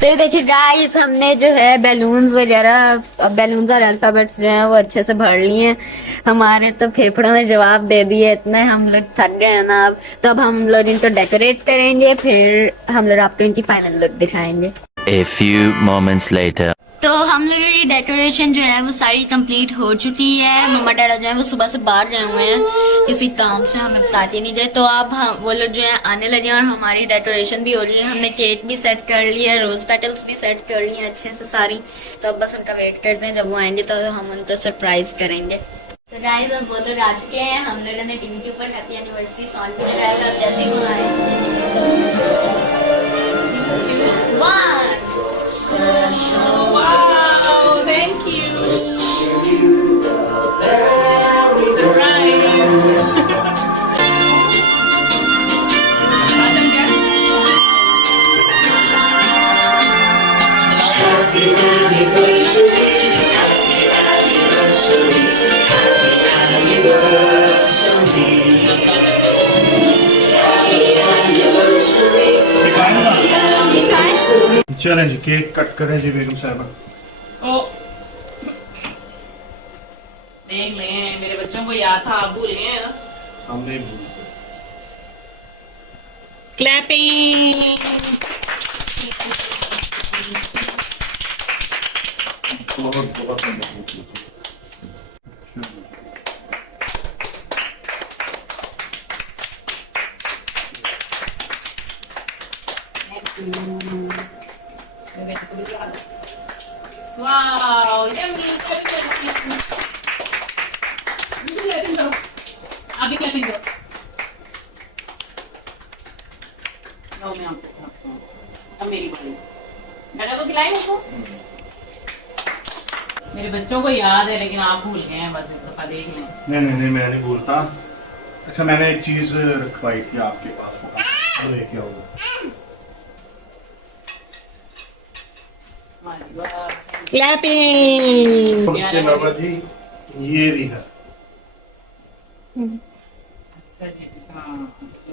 तो ये देखिए गाइस, हमने जो है बैलून्स वगैरह, बैलून्स और अल्फाबेट्स जो हैं वो अच्छे से भर लिए हैं। हमारे तो फेफड़ों ने जवाब दे दिए, इतने हम लोग थक गए हैं ना। अब तो अब हम लोग इनको डेकोरेट करेंगे, फिर हम लोग आपको इनकी फाइनल लुक दिखाएंगे। A few moments later. तो हम लोगों की डेकोरेशन जो है वो सारी कंप्लीट हो चुकी है। मम्मा डैडा जो है वो सुबह से बाहर गए हुए हैं किसी काम से, हमें बताते नहीं गए। तो अब हम वो लोग जो है आने लगे हैं और हमारी डेकोरेशन भी हो रही है। हमने केक भी सेट कर लिया है, रोज पेटल्स भी सेट कर लिए हैं अच्छे से सारी। तो अब बस उनका वेट करते हैं, जब वो आएंगे तो हम उनको सरप्राइज करेंगे। तो गाइस अब वो लोग आ चुके हैं। हम लोगों ने टीवी के ऊपर हैप्पी एनिवर्सरी सॉन्ग भी लगाया था। जैसे ही वो आए, Wow, thank you. Surprise. चलें जी, केक कट करें जी बेगम साहबा। ओ, देख लें, मेरे बच्चों को याद था, आप भूल गए हैं। हमने क्लैपिंग। बहुत बहुत धन्यवाद। वाओ, यम्मी, क्लैपिंग करो। अभी क्लैपिंग करो। लो, मैं आपको खिलाता हूँ। अब मेरी बारी। बेटा को खिलाएं उसको। मेरे बच्चों को याद है, लेकिन आप भूल गए हैं। बस इसको देख लें। नहीं, मैं नहीं भूलता। अच्छा, मैंने एक चीज रखवाई थी आपके पास, वो लेके आओगे। क्लैपिंग। उसके अलावा जी ये भी है।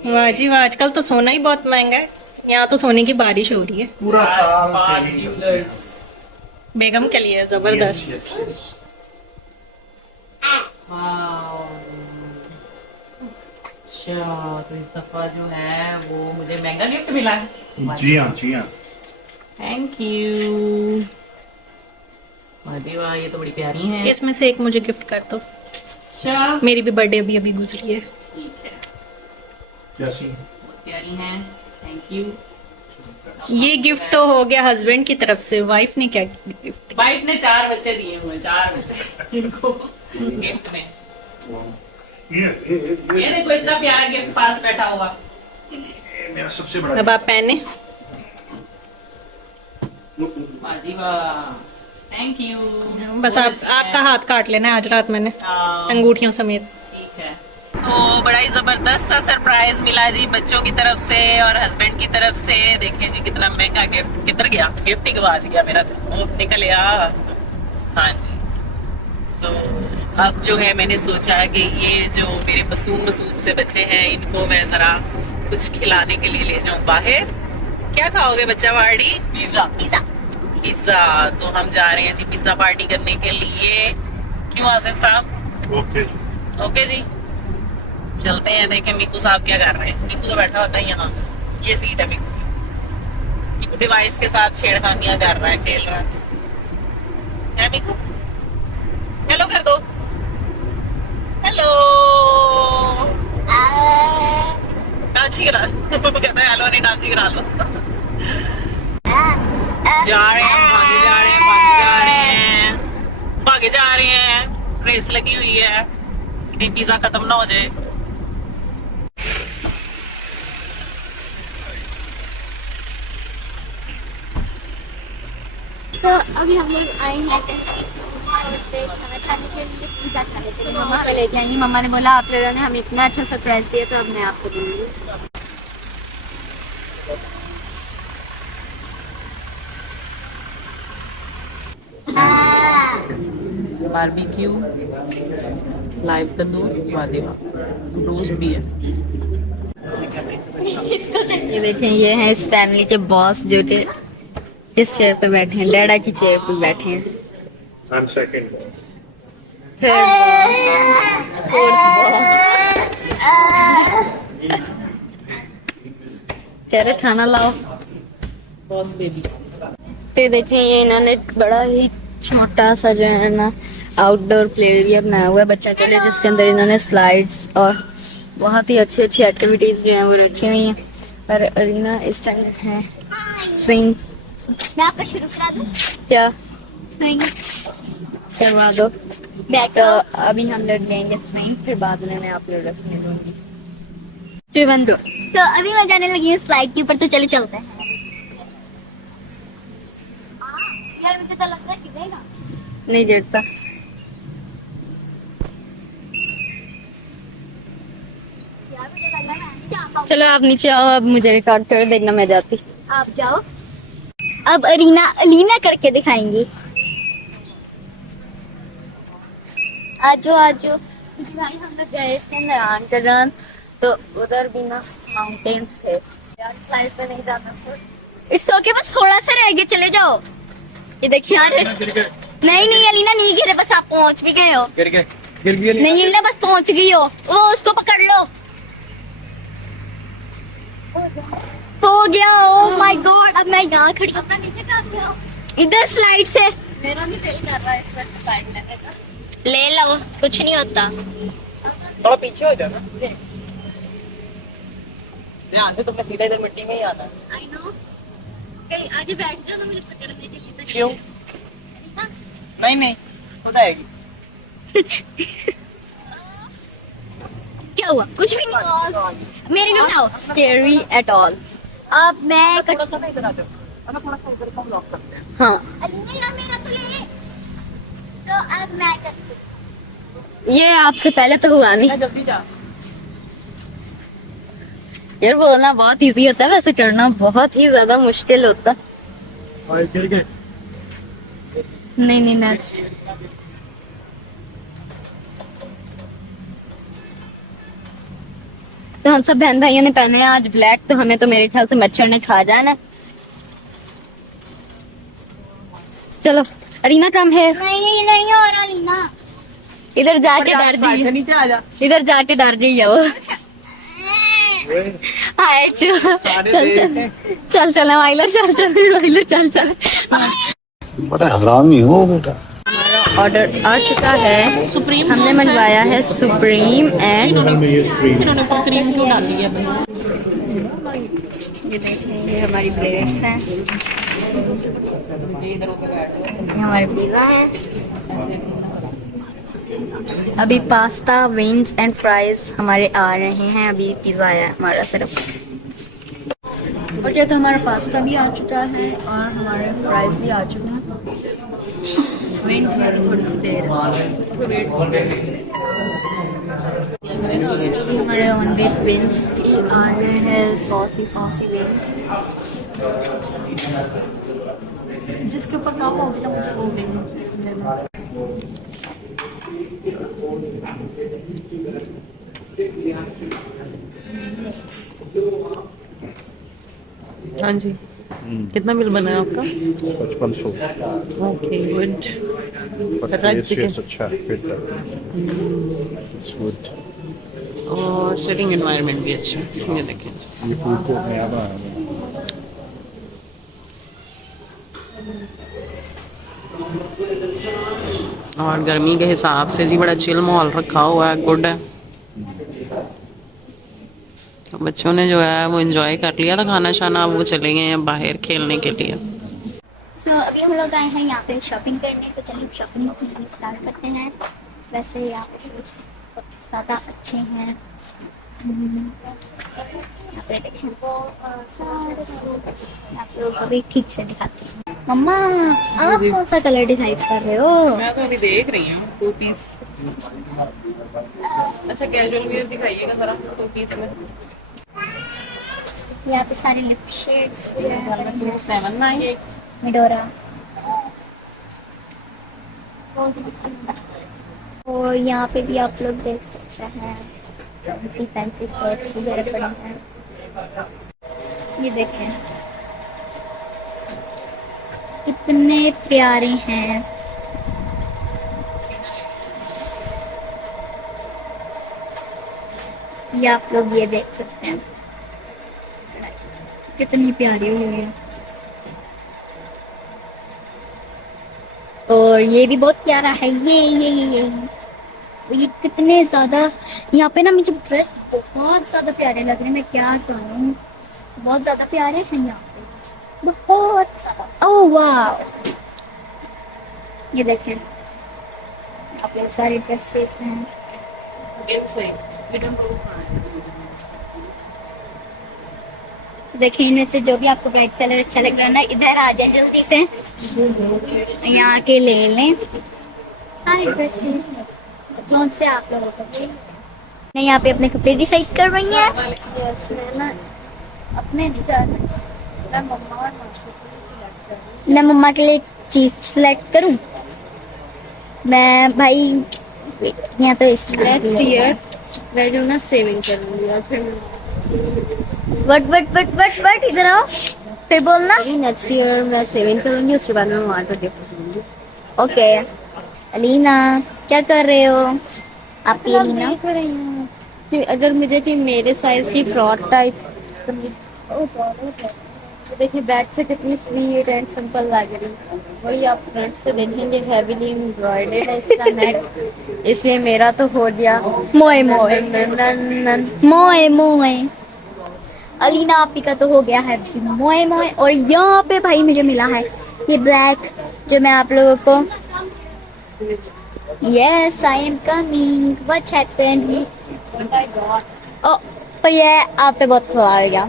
वाह जी वाह, आजकल तो सोना ही बहुत महंगा है। यहाँ तो सोने की बारिश हो रही है। पूरा साल सेलिंग। बेगम के लिए जबरदस्त। Yes, yes. अच्छा, तो इस दफा जो है वो मुझे महंगा गिफ्ट मिला है। जी हाँ, जी हाँ। Thank you. वाह, ये तो बड़ी प्यारी है। इसमें से एक मुझे गिफ्ट कर दो। अच्छा, मेरी भी बर्थडे अभी अभी गुजरी है। ठीक है, जैसी बहुत प्यारी है। Thank you. ये गिफ्ट तो हो गया हस्बैंड की तरफ से। वाइफ ने क्या गिफ्ट? वाइफ ने 4 बच्चे दिए हुए, 4 बच्चे इनको गिफ्ट में। ये देखो, इतना प्यारा गिफ्ट पास बैठा हुआ। ये मेरा सबसे बड़ा। अब आप पहने। वाह, थैंक यू। बस आपका हाथ काट लेना है आज रात मैंने, अंगूठियों समेत। ठीक है। तो बड़ा ही जबरदस्त सा सरप्राइज मिला जी बच्चों की तरफ से और हस्बैंड की तरफ से। देखें जी कितना महंगा गिफ्ट। किधर गया गिफ्ट? ही गवाच गया मेरा, तो निकल गया। हाँ जी, तो अब जो है मैंने सोचा कि ये जो मेरे मासूम से बच्चे हैं, इनको मैं जरा कुछ खिलाने के लिए ले जाऊं बाहर। क्या खाओगे बच्चा पार्टी? पिज्जा। तो हम जा रहे हैं जी पिज्जा पार्टी करने के लिए। क्यों आसिफ साहब? ओके जी, चलते हैं। देखें मिकू साहब क्या कर रहे हैं। मिकू तो बैठा होता है यहाँ, ये सीट है मिकू। मिकू डिवाइस के साथ छेड़खानियां कर रहा है, खेल रहा है मिकू? हेलो कर दो। हेलो। डांसी करा कहता है हेलो नहीं, डांसी करा लो। जा रहे हैं, भागे जा रहे हैं, भागे जा रहे हैं, भागे जा रहे हैं। रेस लगी हुई है, कहीं पिज्जा खत्म ना हो जाए। तो अभी हम लोग आए हैं खाना खाने के लिए, पिज्जा खाने के लिए। मम्मा हमें लेके आई। मम्मा ने बोला आप लोगों ने हमें इतना अच्छा सरप्राइज दिया, तो अब मैं आपको दूंगी। बारबेक्यू, लाइव तंदूर, वादेवा, रोस्ट भी है। इसको ये देखें, ये है इस फैमिली के बॉस जो कि किस चेयर पे बैठे हैं? डैडा की चेयर पे बैठे हैं। I'm second boss. चेहरे खाना लाओ। Boss baby. तो देखिए ये इन्होंने बड़ा ही छोटा सा जो है ना आउटडोर प्ले एरिया बनाया हुआ है बच्चों के लिए, जिसके अंदर इन्होंने स्लाइड्स और बहुत ही अच्छी अच्छी एक्टिविटीज जो है वो रखी हुई हैं। और अरीना इस टाइम है स्विंग। मैं आपका शुरू करा दूं? क्या स्विंग करवा दो? बैक तो अभी हम लोग लेंगे स्विंग, फिर बाद में मैं आप लोगों से मिलूंगी। 2 1 2। तो अभी मैं जाने लगी हूँ स्लाइड के ऊपर, तो चले चलते हैं। यार मुझे तो लगता है गिरेगा। नहीं गिरता। यार मुझे लग रहा है मैं नहीं जा पाऊंगी। चलो आप नीचे आओ, अब मुझे रिकॉर्ड कर देना, मैं जाती। आप जाओ। अब अलीना करके दिखाएंगी। आजो आजो। भाई हम लोग गए थे नारायण चरण, तो उधर भी ना माउंटेन्स थे यार, स्लाइड पे नहीं जाना था। इट्स ओके, बस थोड़ा सा रह गया, चले जाओ। ये देखिए यार। नहीं नहीं अलीना नहीं गिरे, बस आप पहुंच भी गए हो। नहीं अलीना बस पहुंच गई हो। वो उसको पकड़ लो। हो गया। ओह माय गॉड, अब मैं यहाँ खड़ी हूँ। नीचे कहाँ हो? इधर स्लाइड से। मेरा भी दिल कर रहा है इस वक्त स्लाइड लेने का। ले लो, कुछ नहीं होता। थोड़ा पीछे हो जाना। ध्यान से, तुमने सीधा इधर मिट्टी में ही आना है। I know. कहीं आगे बैठ जाओ ना मुझे पकड़ने के लिए। क्यों? नहीं नहीं, हो जाएगी। क्या हुआ? कुछ भी नहीं। मेरे को बनाओ। Scary at all. अब मैं थोड़ा सा ना इधर आ जाओ, थोड़ा सा इधर को हम लॉक करते हैं। हाँ अलीना मेरा तो ले। तो अब मैं करती हूँ। ये आपसे पहले तो हुआ नहीं। मैं जल्दी जा। यार बोलना बहुत इजी होता है, वैसे करना बहुत ही ज्यादा मुश्किल होता। नहीं नहीं नेक्स्ट। तो हम सब बहन भाइयों ने पहने हैं आज ब्लैक, तो हमें तो मेरे ख्याल से मच्छर ने खा जाना। चलो अरीना कम है। नहीं नहीं और अलीना। इधर जाके ऊपर डर जा, साइड से गई, नीचे आ जा। इधर जाके डर गई है वो। हाय चल चल चल माइला, चल चल माइला, चल चल। बड़ा हरामी हो बेटा। हमारा ऑर्डर आ चुका है। सुप्रीम हमने मंगवाया है सुप्रीम एंड ये स्प्रिंग इन्होंने क्रीम क्यों डाल दी है? ये देखें, ये हमारी प्लेट्स हैं, ये हमारे पिज़्ज़ा हैं। अभी पास्ता विंग्स एंड फ्राइज हमारे आ रहे हैं। अभी पिज़्ज़ा आया है हमारा सिर्फ। और तो हमारा पास्ता भी आ चुका है और हमारे फ्राइज भी आ चुके हैं। विंग्स में भी थोड़ी सी देर अभी हमारे ऑन वेट विंग्स भी आ गए हैं, सॉसी सॉसी विंग्स। जिसके ऊपर काम हो गया मुझे बोल देना। हाँ जी, कितना बिल बना है आपका? 5500। Okay good. But Fried taste chicken. अच्छा फिट इट्स गुड। और सिटिंग एनवायरनमेंट भी अच्छा है, ये देखें। ये फूड कोर्ट नया बनाया है। और गर्मी के हिसाब से जी बड़ा चिल माहौल रखा हुआ है, गुड है। तो बच्चों ने जो है वो एंजॉय कर लिया था खाना शाना, अब वो चले गए हैं बाहर खेलने के लिए। सो अभी हम लोग आए हैं यहाँ पे शॉपिंग करने, तो चलिए शॉपिंग स्टार्ट करते हैं। वैसे यहाँ पे सूट्स बहुत ज़्यादा अच्छे हैं। यहाँ पे देखें सारे सूट्स आप लोग अभी ठीक से दिखाते हैं। मम्मा आप कौन सा कलर डिसाइड कर रहे हो? मैं तो अभी देख रही हूँ 2 पीस। अच्छा कैजुअल वियर दिखाइएगा जरा 2 पीस में। यहाँ पे सारे लिप शेड्स भी हैं। 798। मिडोरा और यहाँ पे भी आप लोग देख सकते हैं फैंसी फैंसी क्लॉथ्स वगैरह पड़े हैं। ये देखें कितने प्यारे हैं। ये आप लोग ये देख सकते हैं कितनी प्यारी हुई है। और ये भी बहुत प्यारा है। ये कितने ज्यादा यहाँ पे ना मुझे ड्रेस बहुत ज्यादा प्यारे लग रहे हैं। मैं क्या कहूँ, बहुत ज्यादा प्यारे हैं यहाँ पे, बहुत ज्यादा। ओह वाह, ये देखें आप ये सारी ड्रेसेस हैं। देखिए इनमें से जो भी आपको ब्राइट कलर अच्छा लग रहा है ना, इधर आ जाए जल्दी से, यहाँ के ले लें सारे ड्रेसेस जो से आप लोगों को चाहिए। मैं यहाँ पे अपने कपड़े डिसाइड कर रही है। यस, मैं ना अपने मैं मम्मा के लिए चीज सेलेक्ट करूँ। मैं भाई यहाँ तो नेक्स्ट ईयर मैं जो ना सेविंग करूंगी और फिर वट इधर आओ, फिर बोलना। नेक्स्ट ईयर मैं सेविंग करूंगी, उसके बाद मैं वहाँ पर गिफ्ट दूंगी। ओके अलीना, क्या कर रहे हो आप? ये अलीना देख रही हूँ कि अगर मुझे कि मेरे साइज की फ्रॉक टाइप तो देखिए बैक से कितनी स्वीट एंड सिंपल लग रही है। वही आप फ्रंट से देखेंगे हैवीली एम्ब्रॉयडर्ड है इसका नेक, इसलिए मेरा तो हो गया मोए मोए मोए मोए। अलीना आपी का तो हो गया है मोए मोए। और यहाँ पे भाई मुझे मिला है ये ब्लैक, जो मैं आप लोगों को yes I am coming what happened. ओ पर ये आप पे बहुत खुला गया।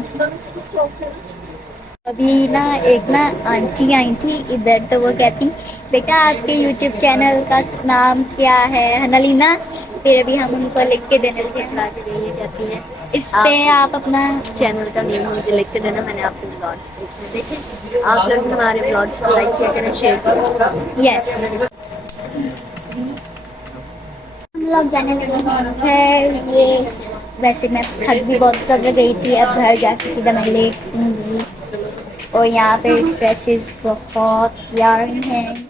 अभी ना एक ना आंटी आई थी इधर, तो वो कहती बेटा आपके यूट्यूब चैनल का नाम क्या है हनलीना? फिर अभी हम उनको लिख के देने लगे। ये कहती है इस पे आप अपना चैनल का नेम मुझे लिख के देना, मैंने आपके ब्लॉग्स देखे। देखें आप लोग भी हमारे ब्लॉग्स को लाइक किया करें, शेयर करें। यस हम लोग जाने लगे हैं। ये वैसे मैं थक भी बहुत ज्यादा गई थी, अब घर जाके सीधा मैं लेटूंगी। और यहाँ पे ड्रेसेस बहुत प्यारी हैं।